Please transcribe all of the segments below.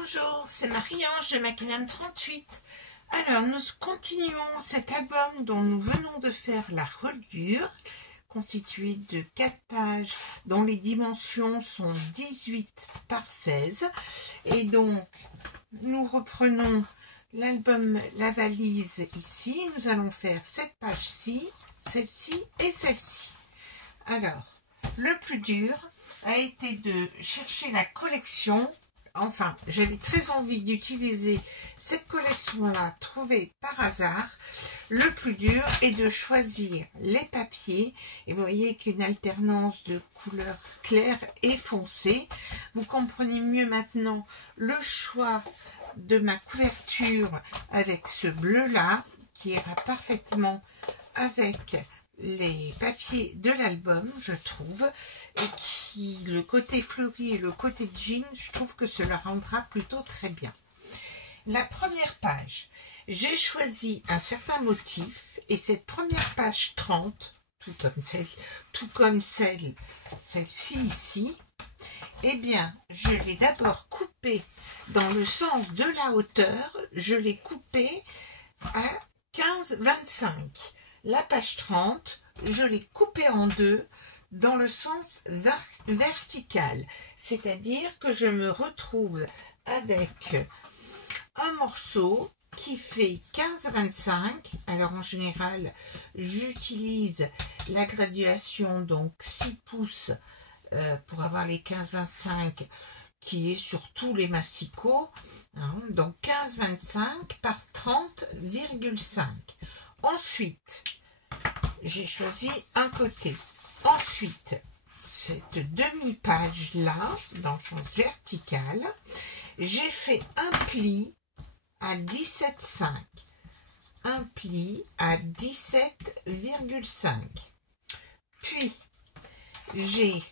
Bonjour, c'est Marie-Ange de Macadam 38. Alors, nous continuons cet album dont nous venons de faire la reliure, constitué de 4 pages dont les dimensions sont 18 par 16. Et donc, nous reprenons l'album, la valise ici. Nous allons faire cette page-ci, celle-ci et celle-ci. Alors, le plus dur a été de chercher la collection. Enfin, j'avais très envie d'utiliser cette collection-là, trouvée par hasard. Le plus dur est de choisir les papiers. Et vous voyez qu'une alternance de couleurs claires et foncées. Vous comprenez mieux maintenant le choix de ma couverture avec ce bleu-là, qui ira parfaitement avec les papiers de l'album, je trouve, et qui, le côté fleuri et le côté jean, je trouve que cela rendra plutôt très bien. La première page, j'ai choisi un certain motif, et cette première page 30, tout comme celle-ci ici, eh bien, je l'ai d'abord coupée dans le sens de la hauteur, je l'ai coupée à 15-25. La page 30, je l'ai coupée en deux dans le sens vertical, c'est-à-dire que je me retrouve avec un morceau qui fait 15-25. Alors en général, j'utilise la graduation, donc 6 pouces pour avoir les 15-25 qui est sur tous les massicots, hein, donc 15-25 par 30,5. Ensuite, j'ai choisi un côté. Ensuite, cette demi-page-là, dans le sens vertical, j'ai fait un pli à 17,5. Un pli à 17,5. Puis, j'ai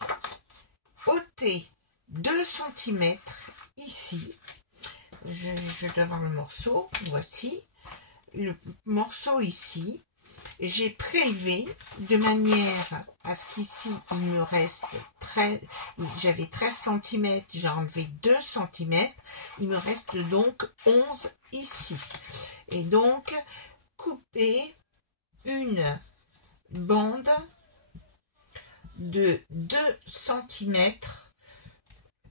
ôté 2 cm ici. Je dois avoir le morceau, voici. Le morceau ici, j'ai prélevé de manière à ce qu'ici il me reste j'avais 13 cm, j'ai enlevé 2 cm, il me reste donc 11 ici. Et donc couper une bande de 2 cm,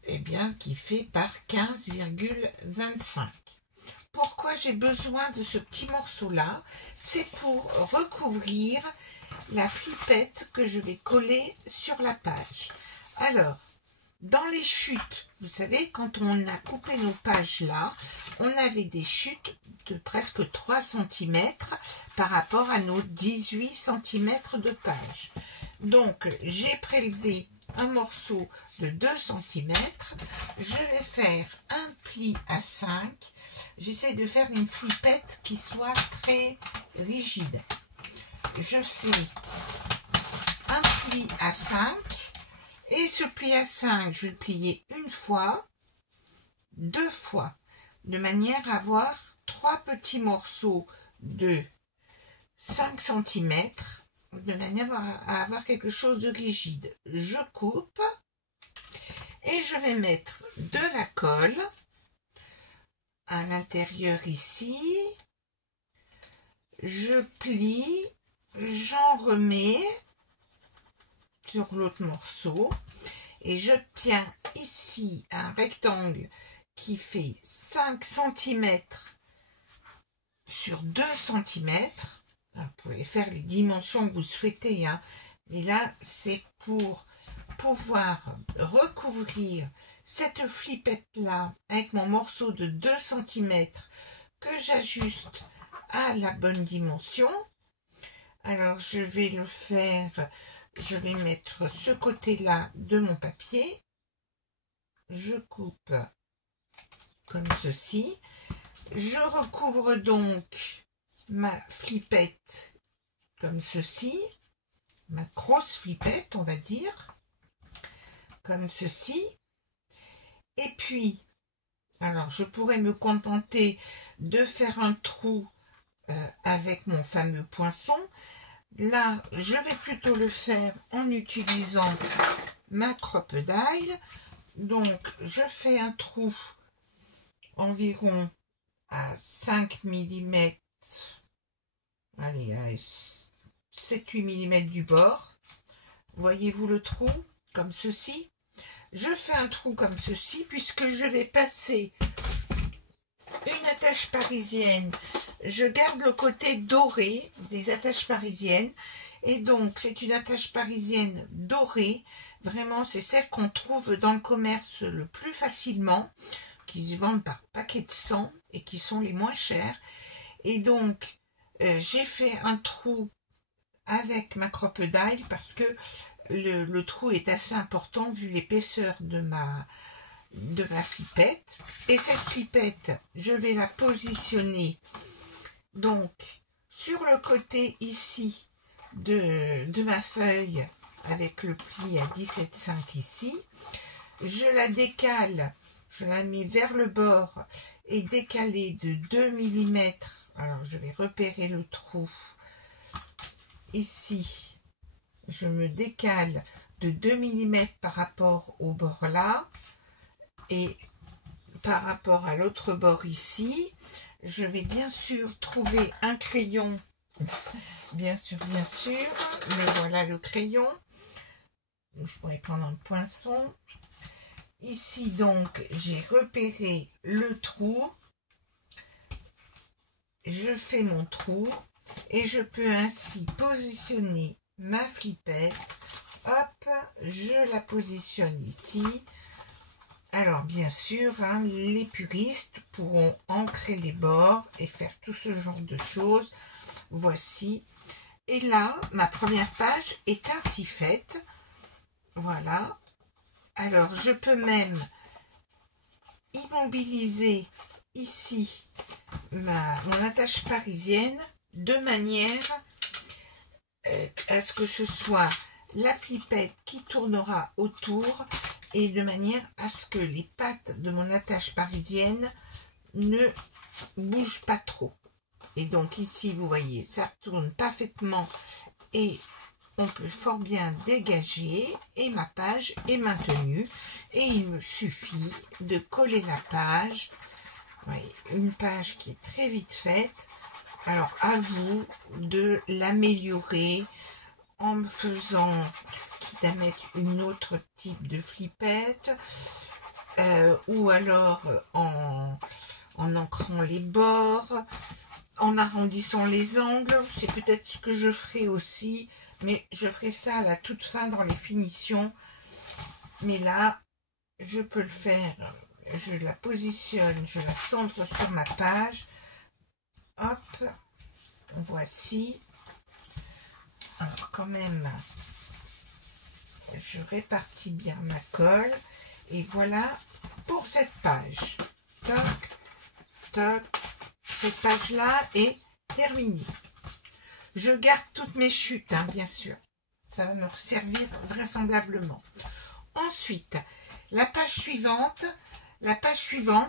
eh bien, qui fait par 15,25. Pourquoi j'ai besoin de ce petit morceau-là? C'est pour recouvrir la flippette que je vais coller sur la page. Alors, dans les chutes, vous savez, quand on a coupé nos pages là, on avait des chutes de presque 3 cm par rapport à nos 18 cm de page. Donc, j'ai prélevé un morceau de 2 cm. Je vais faire un pli à 5. J'essaie de faire une flippette qui soit très rigide. Je fais un pli à 5. Et ce pli à 5, je vais le plier une fois, 2 fois, de manière à avoir 3 petits morceaux de 5 cm, de manière à avoir quelque chose de rigide. Je coupe et je vais mettre de la colle à l'intérieur ici. Je plie, j'en remets sur l'autre morceau et j'obtiens ici un rectangle qui fait 5 cm sur 2 cm. Vous pouvez faire les dimensions que vous souhaitez, hein. Et là, c'est pour pouvoir recouvrir cette flippette-là avec mon morceau de 2 cm que j'ajuste à la bonne dimension. Alors, je vais le faire, je vais mettre ce côté-là de mon papier. Je coupe comme ceci. Je recouvre donc ma flippette comme ceci, ma grosse flippette, on va dire, comme ceci. Et puis, alors je pourrais me contenter de faire un trou avec mon fameux poinçon. Là, je vais plutôt le faire en utilisant ma crocodile. Donc, je fais un trou environ à 5 mm, allez, à 7-8 mm du bord. Voyez-vous le trou? Comme ceci. Je fais un trou comme ceci, puisque je vais passer une attache parisienne. Je garde le côté doré des attaches parisiennes. Et donc, c'est une attache parisienne dorée. Vraiment, c'est celle qu'on trouve dans le commerce le plus facilement, qui se vendent par paquet de 100 et qui sont les moins chers. Et donc, j'ai fait un trou avec ma crocodile parce que le trou est assez important vu l'épaisseur de ma flippette. Et cette flippette, je vais la positionner donc sur le côté ici de ma feuille avec le pli à 17,5 ici. Je la décale, je la mets vers le bord et décalée de 2 mm. Alors je vais repérer le trou ici. Je me décale de 2 mm par rapport au bord là et par rapport à l'autre bord ici. Je vais bien sûr trouver un crayon, bien sûr, mais voilà le crayon. Je pourrais prendre un poinçon. Ici donc j'ai repéré le trou. Je fais mon trou et je peux ainsi positionner ma flippette. Hop, je la positionne ici. Alors bien sûr, hein, les puristes pourront ancrer les bords et faire tout ce genre de choses. Voici. Et là, ma première page est ainsi faite. Voilà. Alors, je peux même immobiliser ici mon attache parisienne de manière à ce que ce soit la flippette qui tournera autour et de manière à ce que les pattes de mon attache parisienne ne bougent pas trop. Et donc ici, vous voyez, ça tourne parfaitement et on peut fort bien dégager et ma page est maintenue. Et il me suffit de coller la page. Oui, une page qui est très vite faite. Alors, à vous de l'améliorer en me faisant, quitte à mettre une autre type de flippette, ou alors en ancrant les bords, en arrondissant les angles. C'est peut-être ce que je ferai aussi, mais je ferai ça à la toute fin dans les finitions. Mais là, je peux le faire. Je la positionne, je la centre sur ma page. Hop, voici. Alors quand même, je répartis bien ma colle. Et voilà pour cette page. Toc, toc. Cette page-là est terminée. Je garde toutes mes chutes, hein, bien sûr. Ça va me servir vraisemblablement. Ensuite, la page suivante,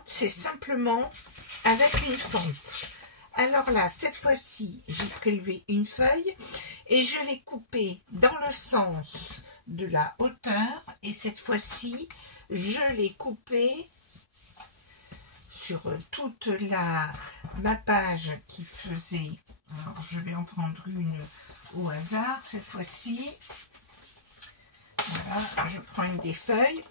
c'est simplement avec une fente. Alors là, cette fois-ci, j'ai prélevé une feuille et je l'ai coupée dans le sens de la hauteur. Et cette fois-ci, je l'ai coupée sur toute ma page qui faisait... Alors, je vais en prendre une au hasard cette fois-ci. Voilà, je prends une des feuilles.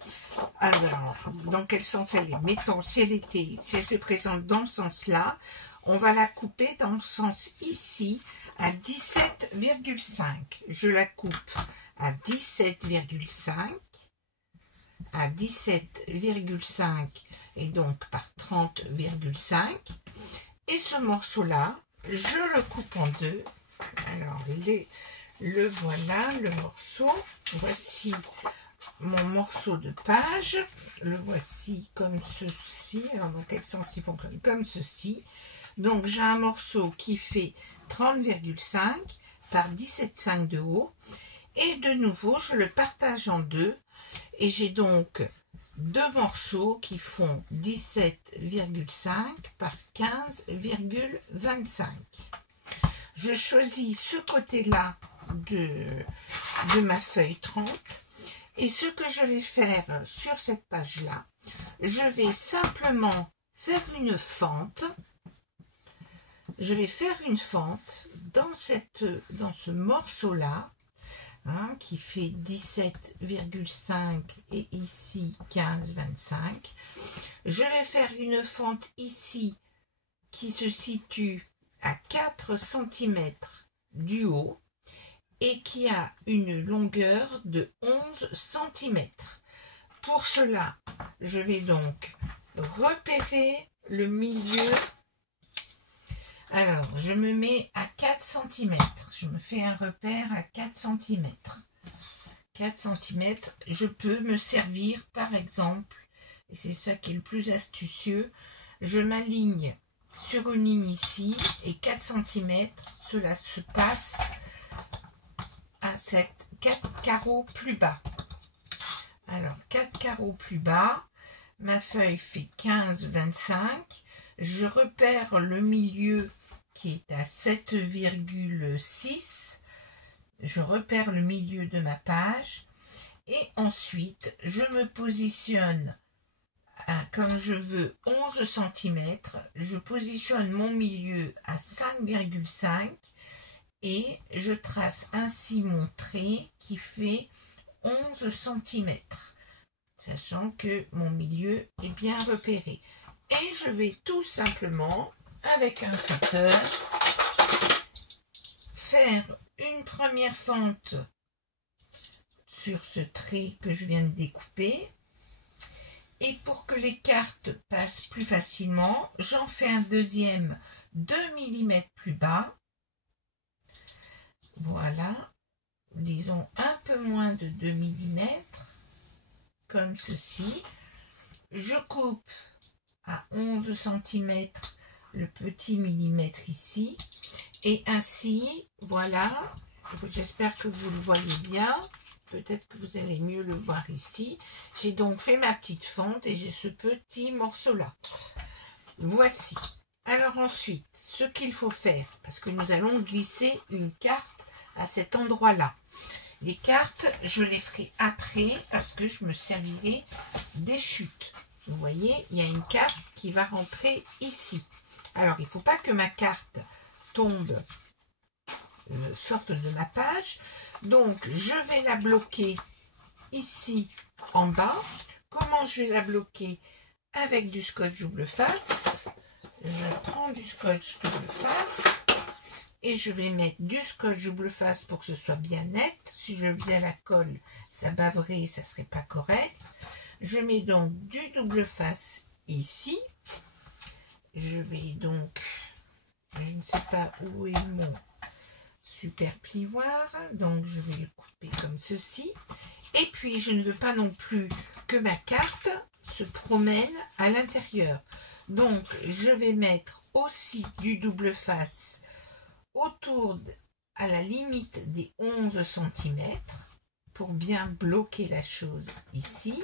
Alors, dans quel sens elle est? Mettons, si elle se présente dans ce sens-là, on va la couper dans le sens ici, à 17,5. Je la coupe à 17,5. À 17,5 et donc par 30,5. Et ce morceau-là, je le coupe en deux. Alors, le voilà, le morceau. Voici mon morceau de page. Le voici comme ceci. Alors, dans quel sens il fonctionne? Comme ceci. Donc, j'ai un morceau qui fait 30,5 par 17,5 de haut. Et de nouveau, je le partage en deux. Et j'ai donc deux morceaux qui font 17,5 par 15,25. Je choisis ce côté-là de ma feuille 30. Et ce que je vais faire sur cette page-là, je vais simplement faire une fente. Je vais faire une fente dans ce morceau-là, hein, qui fait 17,5 et ici 15,25. Je vais faire une fente ici qui se situe à 4 cm du haut et qui a une longueur de 11 cm. Pour cela, je vais donc repérer le milieu. Alors, je me mets à 4 cm. Je me fais un repère à 4 cm. 4 cm, je peux me servir, par exemple, et c'est ça qui est le plus astucieux, je m'aligne sur une ligne ici, et 4 cm, cela se passe à 4 carreaux plus bas. Alors, 4 carreaux plus bas, ma feuille fait 15,25. Je repère le milieu qui est à 7,6. Je repère le milieu de ma page. Et ensuite, je me positionne, quand je veux 11 cm, je positionne mon milieu à 5,5 et je trace ainsi mon trait qui fait 11 cm, sachant que mon milieu est bien repéré. Et je vais tout simplement, avec un cutter, faire une première fente sur ce trait que je viens de découper. Et pour que les cartes passent plus facilement, j'en fais un deuxième 2 mm plus bas. Voilà, disons un peu moins de 2 mm, comme ceci. Je coupe à 11 cm le petit millimètre ici. Et ainsi, voilà, j'espère que vous le voyez bien. Peut-être que vous allez mieux le voir ici. J'ai donc fait ma petite fente et j'ai ce petit morceau-là. Voici. Alors ensuite, ce qu'il faut faire, parce que nous allons glisser une carte à cet endroit-là. Les cartes, je les ferai après parce que je me servirai des chutes. Vous voyez, il y a une carte qui va rentrer ici. Alors, il ne faut pas que ma carte tombe, sorte de ma page. Donc, je vais la bloquer ici en bas. Comment je vais la bloquer? Avec du scotch double face. Je prends du scotch double face et je vais mettre du scotch double face pour que ce soit bien net. Si je faisais à la colle, ça baverait, ça serait pas correct. Je mets donc du double face ici. Je vais donc, je ne sais pas où est mon super plioir, donc je vais le couper comme ceci. Et puis je ne veux pas non plus que ma carte se promène à l'intérieur, donc je vais mettre aussi du double face autour à la limite des 11 cm pour bien bloquer la chose ici.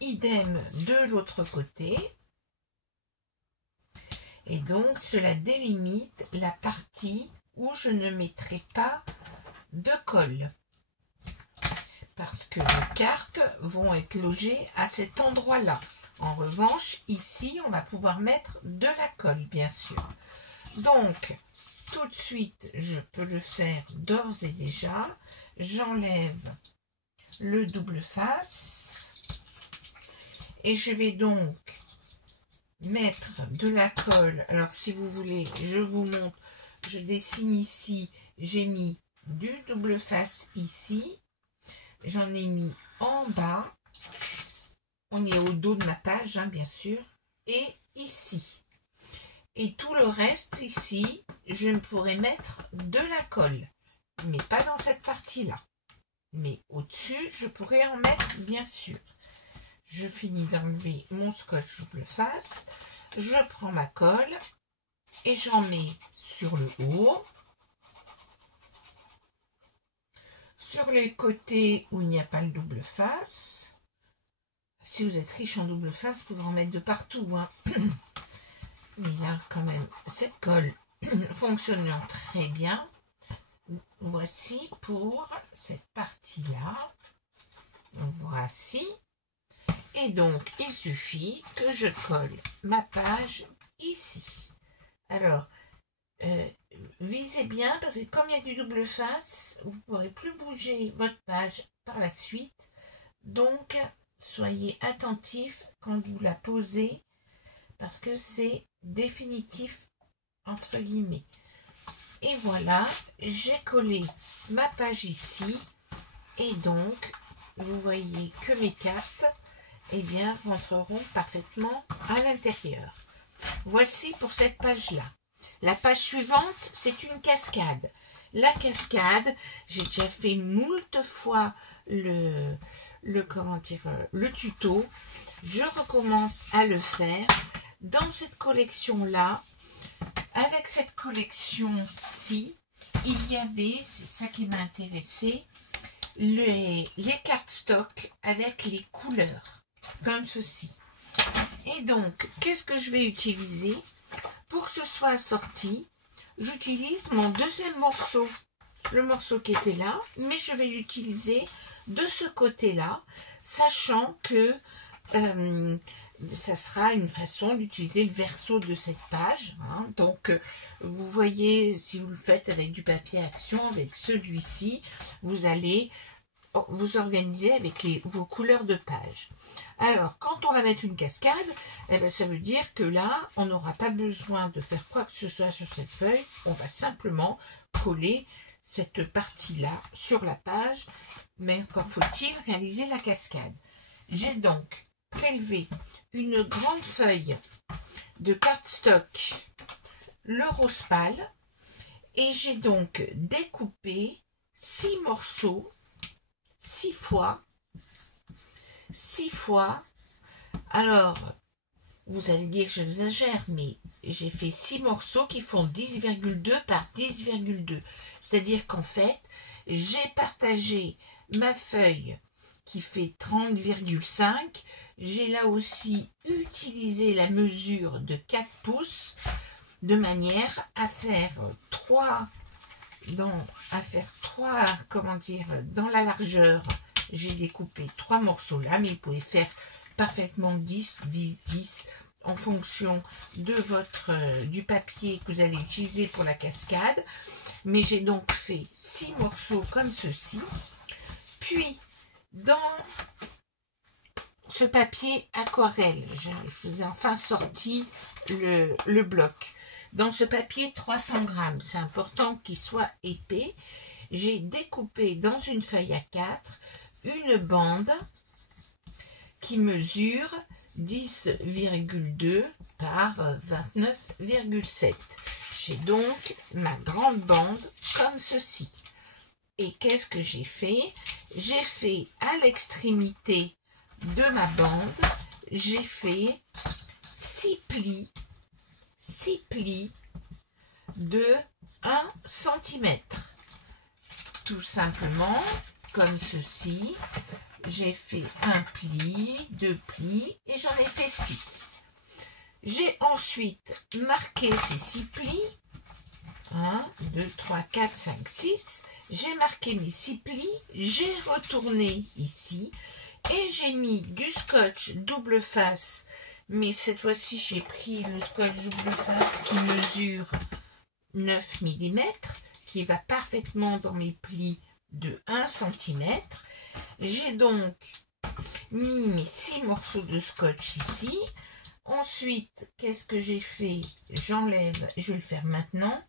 Idem de l'autre côté. Et donc cela délimite la partie où je ne mettrai pas de colle, parce que les cartes vont être logées à cet endroit-là. En revanche, ici, on va pouvoir mettre de la colle, bien sûr. Donc, tout de suite, je peux le faire d'ores et déjà. J'enlève le double face et je vais donc mettre de la colle. Alors, si vous voulez, je vous montre. Je dessine ici, j'ai mis du double face ici, j'en ai mis en bas, on est au dos de ma page, hein, bien sûr, et ici. Et tout le reste ici, je ne pourrais mettre de la colle, mais pas dans cette partie-là. Mais au-dessus, je pourrais en mettre, bien sûr. Je finis d'enlever mon scotch double face, je prends ma colle et j'en mets sur le haut, sur les côtés où il n'y a pas le double face. Si vous êtes riche en double face, vous pouvez en mettre de partout, hein. Mais là, quand même, cette colle fonctionnant très bien. Voici pour cette partie-là. Voici. Et donc, il suffit que je colle ma page ici. Alors, visez bien parce que comme il y a du double face, vous ne pourrez plus bouger votre page par la suite. Donc, soyez attentifs quand vous la posez parce que c'est définitif entre guillemets. Et voilà, j'ai collé ma page ici et donc vous voyez que mes cartes rentreront parfaitement à l'intérieur. Voici pour cette page-là. La page suivante, c'est une cascade. La cascade, j'ai déjà fait moult fois le tuto. Je recommence à le faire. Dans cette collection-là, avec cette collection-ci, il y avait, c'est ça qui m'a intéressé, les cartes avec les couleurs, comme ceci. Et donc, qu'est-ce que je vais utiliser? Pour que ce soit assorti, j'utilise mon deuxième morceau, le morceau qui était là, mais je vais l'utiliser de ce côté-là, sachant que ça sera une façon d'utiliser le verso de cette page. Hein. Donc, vous voyez, si vous le faites avec du papier action, avec celui-ci, vous allez vous organiser avec vos couleurs de page. Alors, quand on va mettre une cascade, ça veut dire que là, on n'aura pas besoin de faire quoi que ce soit sur cette feuille. On va simplement coller cette partie-là sur la page. Mais encore faut-il réaliser la cascade. J'ai donc prélevé une grande feuille de cardstock, le rose pâle, et j'ai donc découpé 6 morceaux, 6 fois. Alors, vous allez dire que j'exagère, mais j'ai fait 6 morceaux qui font 10,2 par 10,2. C'est-à-dire qu'en fait, j'ai partagé ma feuille qui fait 30,5. J'ai là aussi utilisé la mesure de 4 pouces de manière à faire 3 dans la largeur. J'ai découpé 3 morceaux là, mais vous pouvez faire parfaitement 10, 10, 10 en fonction de du papier que vous allez utiliser pour la cascade. Mais j'ai donc fait 6 morceaux comme ceci. Puis, dans ce papier aquarelle, je vous ai enfin sorti le bloc. Dans ce papier 300 grammes, c'est important qu'il soit épais. J'ai découpé dans une feuille A4 une bande qui mesure 10,2 par 29,7. J'ai donc ma grande bande comme ceci. Et qu'est-ce que j'ai fait? J'ai fait à l'extrémité de ma bande, j'ai fait 6 plis de 1 cm. Tout simplement, comme ceci. J'ai fait un pli, 2 plis et j'en ai fait 6. J'ai ensuite marqué ces 6 plis. 1, 2, 3, 4, 5, 6. J'ai marqué mes 6 plis, j'ai retourné ici et j'ai mis du scotch double face. Mais cette fois-ci, j'ai pris le scotch double face qui mesure 9 mm, qui va parfaitement dans mes plis de 1 cm. J'ai donc mis mes 6 morceaux de scotch ici. Ensuite, qu'est-ce que j'ai fait? J'enlève, je vais le faire maintenant.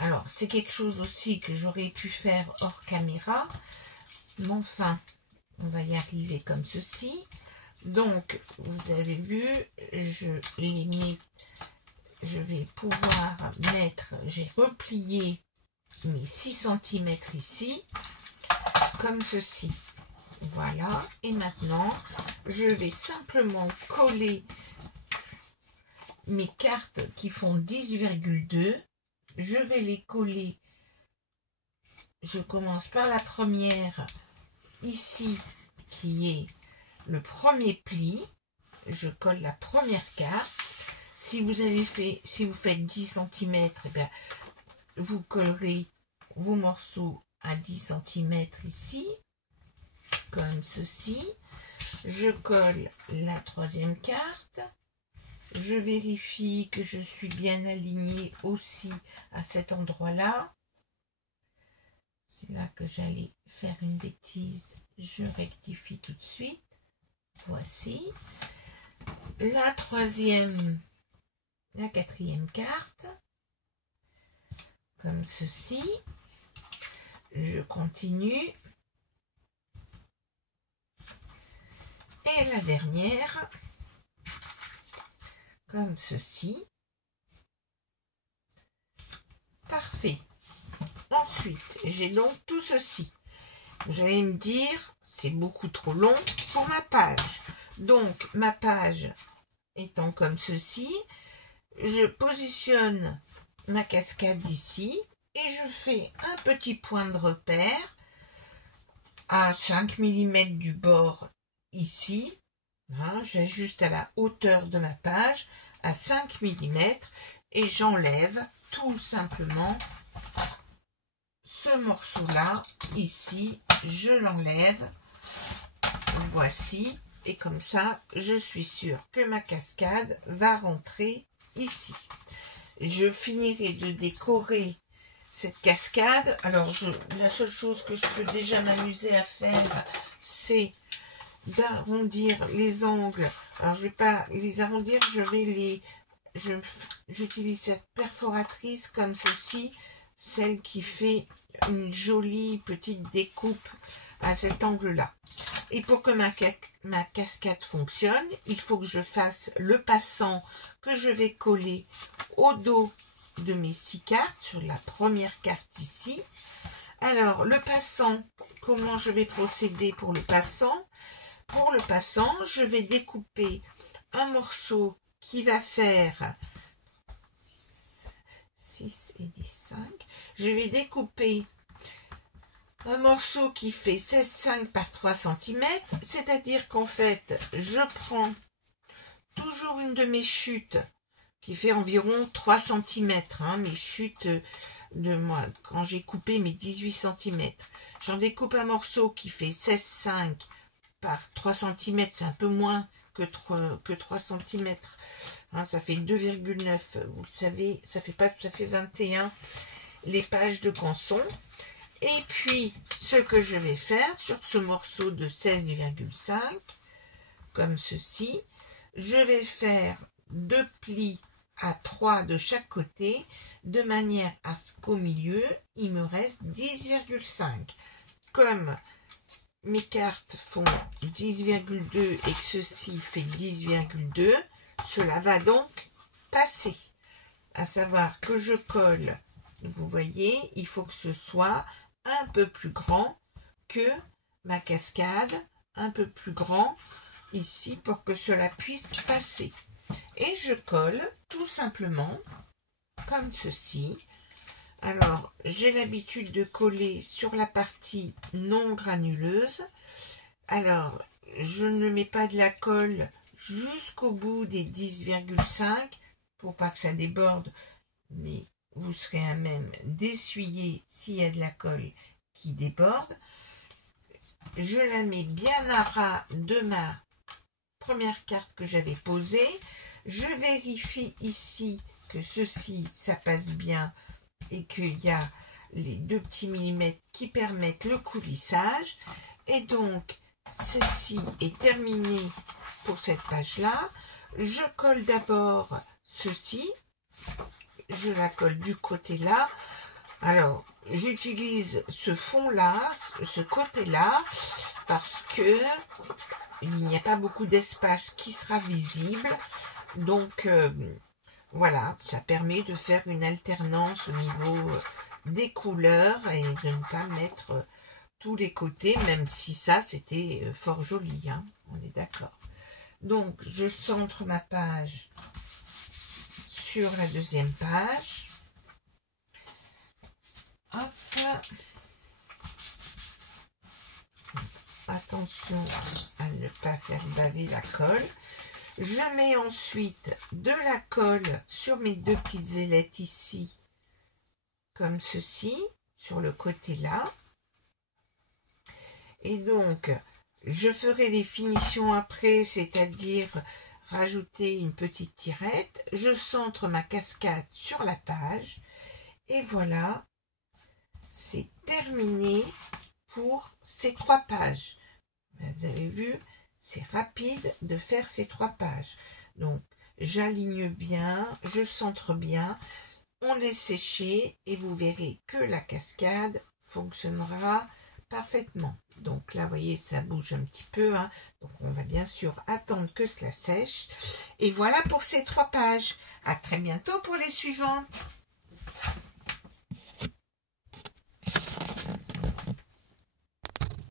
Alors, c'est quelque chose aussi que j'aurais pu faire hors caméra. Mais enfin, on va y arriver comme ceci. Donc, vous avez vu, je vais pouvoir mettre, j'ai replié mes 6 cm ici, comme ceci. Voilà, et maintenant, je vais simplement coller mes cartes qui font 10,2. Je vais les coller. Je commence par la première, ici, qui est le premier pli. Je colle la première carte. Si vous faites 10 cm, eh bien, vous collerez vos morceaux à 10 cm ici, comme ceci. Je colle la troisième carte. Je vérifie que je suis bien alignée aussi à cet endroit-là. C'est là que j'allais faire une bêtise. Je rectifie tout de suite. Voici. La quatrième carte. Comme ceci. Je continue. Et la dernière. Comme ceci. Parfait. Ensuite, j'ai donc tout ceci. Vous allez me dire, c'est beaucoup trop long pour ma page. Donc, ma page étant comme ceci, je positionne ma cascade ici et je fais un petit point de repère à 5 mm du bord ici. Hein, j'ajuste à la hauteur de ma page à 5 mm et j'enlève tout simplement ce morceau-là, ici, je l'enlève. Voici. Et comme ça, je suis sûre que ma cascade va rentrer ici. Je finirai de décorer cette cascade. Alors, la seule chose que je peux déjà m'amuser à faire, c'est d'arrondir les angles. Alors, je ne vais pas les arrondir, j'utilise cette perforatrice comme ceci, celle qui fait une jolie petite découpe à cet angle-là. Et pour que ma cascade fonctionne, il faut que je fasse le passant que je vais coller au dos de mes 6 cartes, sur la première carte ici. Alors, le passant, comment je vais procéder pour le passant? Pour le passant, je vais découper un morceau qui va faire 6 et 10, 5. Je vais découper un morceau qui fait 16,5 par 3 cm, c'est-à-dire qu'en fait, je prends toujours une de mes chutes qui fait environ 3 cm, hein, mes chutes de moi, quand j'ai coupé mes 18 cm. J'en découpe un morceau qui fait 16,5 par 3 cm, c'est un peu moins que 3 cm. Hein, ça fait 2,9, vous le savez, ça fait pas tout à fait 21 les pages de canson. Et puis, ce que je vais faire sur ce morceau de 16,5, comme ceci, je vais faire 2 plis à 3 de chaque côté, de manière à ce qu'au milieu, il me reste 10,5. Comme mes cartes font 10,2 et que ceci fait 10,2, cela va donc passer. À savoir que je colle, vous voyez, il faut que ce soit un peu plus grand que ma cascade, un peu plus grand ici pour que cela puisse passer. Et je colle tout simplement comme ceci. Alors, j'ai l'habitude de coller sur la partie non granuleuse. Alors, je ne mets pas de la colle jusqu'au bout des 10,5 pour pas que ça déborde, mais vous serez à même d'essuyer s'il y a de la colle qui déborde. Je la mets bien à ras de ma première carte que j'avais posée. Je vérifie ici que ceci, ça passe bien et qu'il y a les 2 petits millimètres qui permettent le coulissage. Et donc, ceci est terminé pour cette page-là. Je colle d'abord ceci. Je la colle du côté là. Alors, j'utilise ce fond-là, ce côté-là, parce que il n'y a pas beaucoup d'espace qui sera visible. Donc, voilà, ça permet de faire une alternance au niveau des couleurs et de ne pas mettre tous les côtés, même si ça, c'était fort joli, hein, on est d'accord. Donc, je centre ma page sur la deuxième page. Hop. Attention à ne pas faire baver la colle. Je mets ensuite de la colle sur mes 2 petites ailettes ici, comme ceci, sur le côté là. Et donc, Je ferai les finitions après, c'est-à-dire rajouter une petite tirette. Je centre ma cascade sur la page. Et voilà, c'est terminé pour ces 3 pages. Vous avez vu, c'est rapide de faire ces 3 pages. Donc, j'aligne bien, je centre bien. On laisse sécher et vous verrez que la cascade fonctionnera parfaitement. Donc là, vous voyez, ça bouge un petit peu. Hein. Donc, on va bien sûr attendre que cela sèche. Et voilà pour ces 3 pages. À très bientôt pour les suivantes.